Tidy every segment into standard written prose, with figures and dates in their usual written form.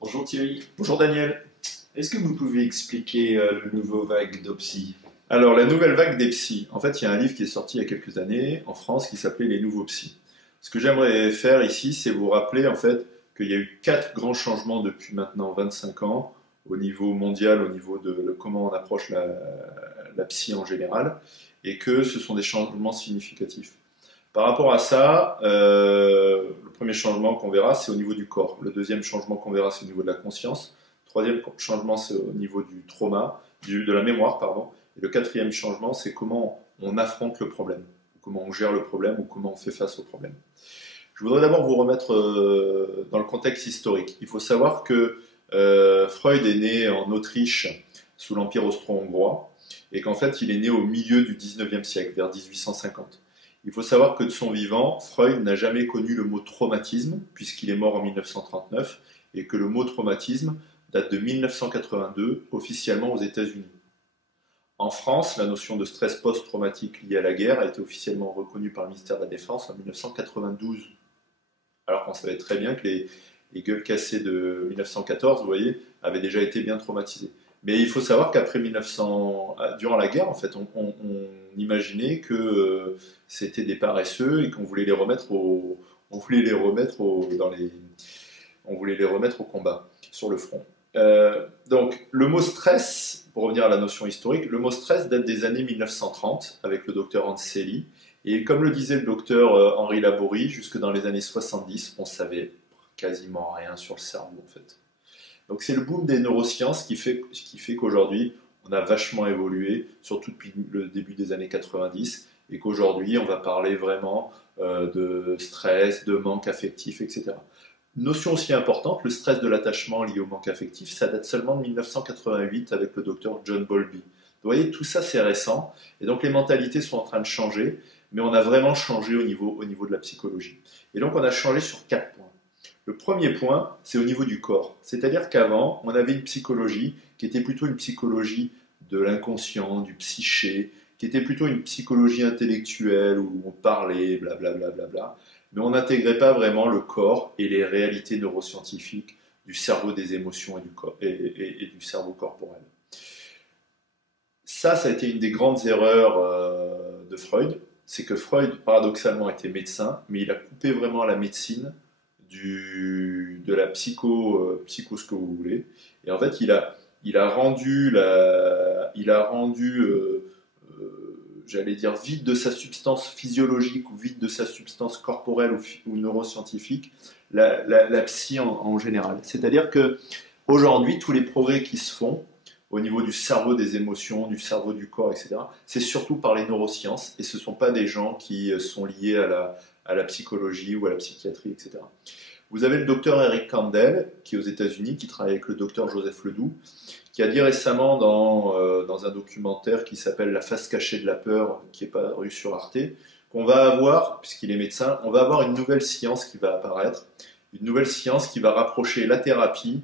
Bonjour Thierry, Bonjour Daniel. est-ce que vous pouvez expliquer le nouveau vague d'Opsy? Alors, la nouvelle vague des psys. En fait, il y a un livre qui est sorti il y a quelques années en France qui s'appelait Les nouveaux psys. Ce que j'aimerais faire ici, c'est vous rappeler en fait qu'il y a eu quatre grands changements depuis maintenant 25 ans au niveau mondial, au niveau de comment on approche la psy en général, et que ce sont des changements significatifs. Par rapport à ça, le premier changement qu'on verra, c'est au niveau du corps. Le deuxième changement qu'on verra, c'est au niveau de la conscience. Le troisième changement, c'est au niveau du trauma, de la mémoire, pardon. Et le quatrième changement, c'est comment on affronte le problème, comment on gère le problème ou comment on fait face au problème. Je voudrais d'abord vous remettre dans le contexte historique. Il faut savoir que Freud est né en Autriche sous l'Empire austro-hongrois et qu'en fait il est né au milieu du 19e siècle, vers 1850. Il faut savoir que de son vivant, Freud n'a jamais connu le mot traumatisme, puisqu'il est mort en 1939, et que le mot traumatisme date de 1982, officiellement aux États-Unis. En France, la notion de stress post-traumatique lié à la guerre a été officiellement reconnue par le ministère de la Défense en 1992. Alors qu'on savait très bien que les gueules cassées de 1914, vous voyez, avaient déjà été bien traumatisées. Mais il faut savoir qu'après 1900, durant la guerre, en fait, on imaginait que c'était des paresseux et qu'on voulait les remettre on voulait les remettre on voulait les remettre au combat sur le front. Donc, le mot stress, pour revenir à la notion historique, le mot stress date des années 1930 avec le docteur Anseli. Et comme le disait le docteur Henri Laborie, jusque dans les années 70, on savait quasiment rien sur le cerveau en fait. Donc c'est le boom des neurosciences qui fait qu'aujourd'hui, on a vachement évolué, surtout depuis le début des années 90, et qu'aujourd'hui, on va parler vraiment de stress, de manque affectif, etc. Notion aussi importante, le stress de l'attachement lié au manque affectif, ça date seulement de 1988 avec le docteur John Bowlby. Vous voyez, tout ça c'est récent, et donc les mentalités sont en train de changer, mais on a vraiment changé au niveau de la psychologie. Et donc on a changé sur quatre points. Le premier point, c'est au niveau du corps. C'est-à-dire qu'avant, on avait une psychologie qui était plutôt une psychologie de l'inconscient, du psyché, qui était plutôt une psychologie intellectuelle où on parlait, blablabla, bla, bla, bla, mais on n'intégrait pas vraiment le corps et les réalités neuroscientifiques du cerveau des émotions et du, corps, et du cerveau corporel. Ça a été une des grandes erreurs de Freud. C'est que Freud, paradoxalement, était médecin, mais il a coupé vraiment la médecine de la psycho ce que vous voulez. Et en fait, j'allais dire, vide de sa substance physiologique ou vide de sa substance corporelle ou neuroscientifique, la psy en général. C'est-à-dire que aujourd'hui, tous les progrès qui se font au niveau du cerveau des émotions, du cerveau du corps, etc., c'est surtout par les neurosciences et ce ne sont pas des gens qui sont liés à la psychologie ou à la psychiatrie, etc. Vous avez le docteur Eric Kandel, qui est aux États-Unis, qui travaille avec le docteur Joseph Ledoux, qui a dit récemment dans un documentaire qui s'appelle La face cachée de la peur, qui est paru sur Arte, qu'on va avoir, puisqu'il est médecin, on va avoir une nouvelle science qui va apparaître, une nouvelle science qui va rapprocher la thérapie,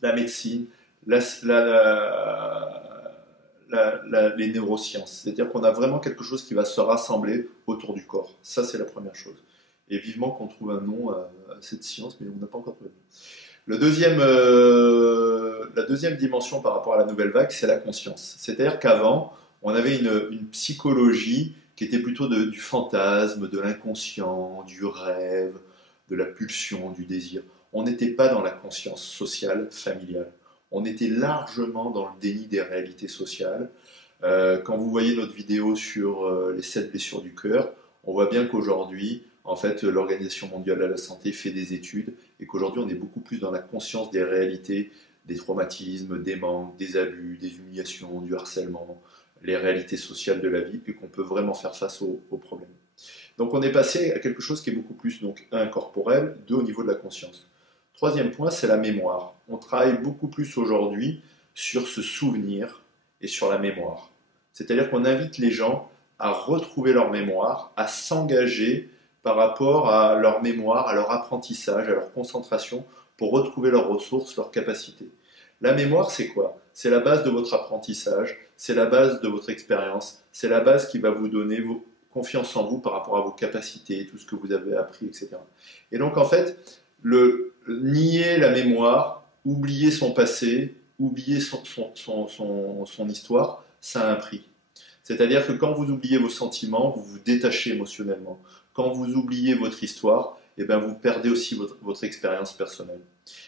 la médecine, les neurosciences. C'est-à-dire qu'on a vraiment quelque chose qui va se rassembler autour du corps. Ça, c'est la première chose. Et vivement qu'on trouve un nom à cette science, mais on n'a pas encore trouvé. La deuxième dimension par rapport à la nouvelle vague, c'est la conscience. C'est-à-dire qu'avant, on avait une psychologie qui était plutôt du fantasme, de l'inconscient, du rêve, de la pulsion, du désir. On n'était pas dans la conscience sociale, familiale. On était largement dans le déni des réalités sociales. Quand vous voyez notre vidéo sur les 7 blessures du cœur, on voit bien qu'aujourd'hui, en fait, l'Organisation mondiale de la santé fait des études et qu'aujourd'hui, on est beaucoup plus dans la conscience des réalités, des traumatismes, des manques, des abus, des humiliations, du harcèlement, les réalités sociales de la vie et qu'on peut vraiment faire face aux problèmes. Donc, on est passé à quelque chose qui est beaucoup plus, donc, un, corporel, deux, au niveau de la conscience. Troisième point, c'est la mémoire. On travaille beaucoup plus aujourd'hui sur ce souvenir et sur la mémoire. C'est-à-dire qu'on invite les gens à retrouver leur mémoire, à s'engager par rapport à leur mémoire, à leur apprentissage, à leur concentration, pour retrouver leurs ressources, leurs capacités. La mémoire, c'est quoi? C'est la base de votre apprentissage, c'est la base de votre expérience, c'est la base qui va vous donner confiance en vous par rapport à vos capacités, tout ce que vous avez appris, etc. Et donc, en fait, nier la mémoire, oublier son passé, oublier son histoire, ça a un prix. C'est-à-dire que quand vous oubliez vos sentiments, vous vous détachez émotionnellement. Quand vous oubliez votre histoire, eh ben vous perdez aussi votre expérience personnelle.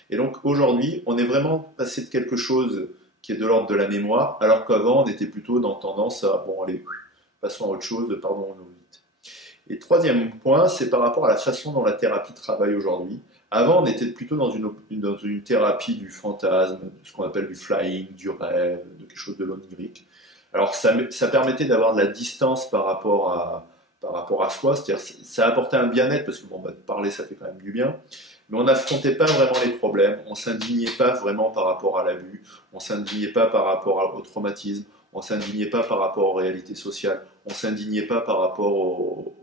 Et donc aujourd'hui, on est vraiment passé de quelque chose qui est de l'ordre de la mémoire, alors qu'avant, on était plutôt dans tendance à, bon allez, passons à autre chose, pardon, on oublie vite. Et troisième point, c'est par rapport à la façon dont la thérapie travaille aujourd'hui. Avant, on était plutôt dans une thérapie du fantasme, de ce qu'on appelle du flying, du rêve, de quelque chose de l'onirique. Alors ça permettait d'avoir de la distance par rapport à soi, c'est-à-dire ça apportait un bien-être, parce que bon, bah, parler ça fait quand même du bien, mais on n'affrontait pas vraiment les problèmes, on s'indignait pas vraiment par rapport à l'abus, on s'indignait pas par rapport au traumatisme, on s'indignait pas par rapport aux réalités sociales, on s'indignait pas aux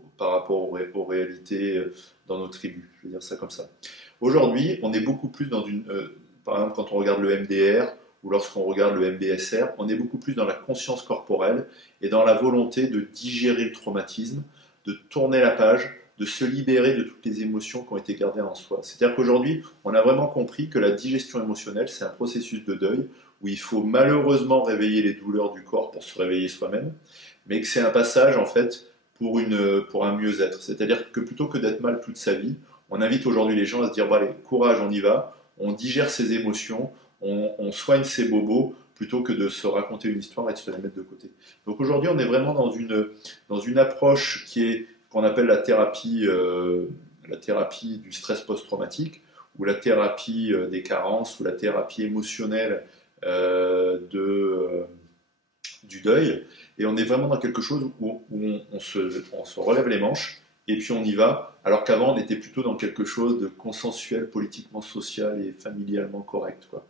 réalités dans nos tribus, je vais dire ça comme ça. Aujourd'hui, on est beaucoup plus dans par exemple quand on regarde le MDR, ou lorsqu'on regarde le MBSR, on est beaucoup plus dans la conscience corporelle et dans la volonté de digérer le traumatisme, de tourner la page, de se libérer de toutes les émotions qui ont été gardées en soi. C'est-à-dire qu'aujourd'hui, on a vraiment compris que la digestion émotionnelle, c'est un processus de deuil où il faut malheureusement réveiller les douleurs du corps pour se réveiller soi-même, mais que c'est un passage en fait pour un mieux-être. C'est-à-dire que plutôt que d'être mal toute sa vie, on invite aujourd'hui les gens à se dire, bon, allez, courage, on y va, on digère ses émotions, on soigne ses bobos plutôt que de se raconter une histoire et de se la mettre de côté. Donc aujourd'hui, on est vraiment dans une approche qu'on appelle la thérapie du stress post-traumatique, ou la thérapie des carences, ou la thérapie émotionnelle du deuil. Et on est vraiment dans quelque chose où on se relève les manches, et puis on y va, alors qu'avant on était plutôt dans quelque chose de consensuel, politiquement social et familialement correct, quoi.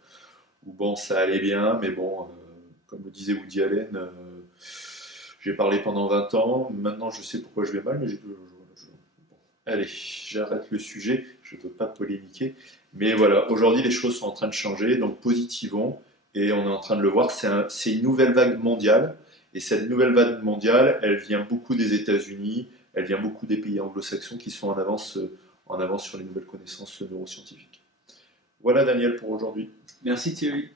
Où bon, ça allait bien, mais bon, comme le disait Woody Allen, j'ai parlé pendant 20 ans, maintenant je sais pourquoi je vais mal, mais bon. Allez, j'arrête le sujet, je ne veux pas polémiquer, mais voilà, aujourd'hui les choses sont en train de changer, donc positivons, et on est en train de le voir, c'est une nouvelle vague mondiale, et cette nouvelle vague mondiale, elle vient beaucoup des États-Unis, elle vient beaucoup des pays anglo-saxons qui sont en avance sur les nouvelles connaissances neuroscientifiques. Voilà Daniel pour aujourd'hui. Merci Thierry.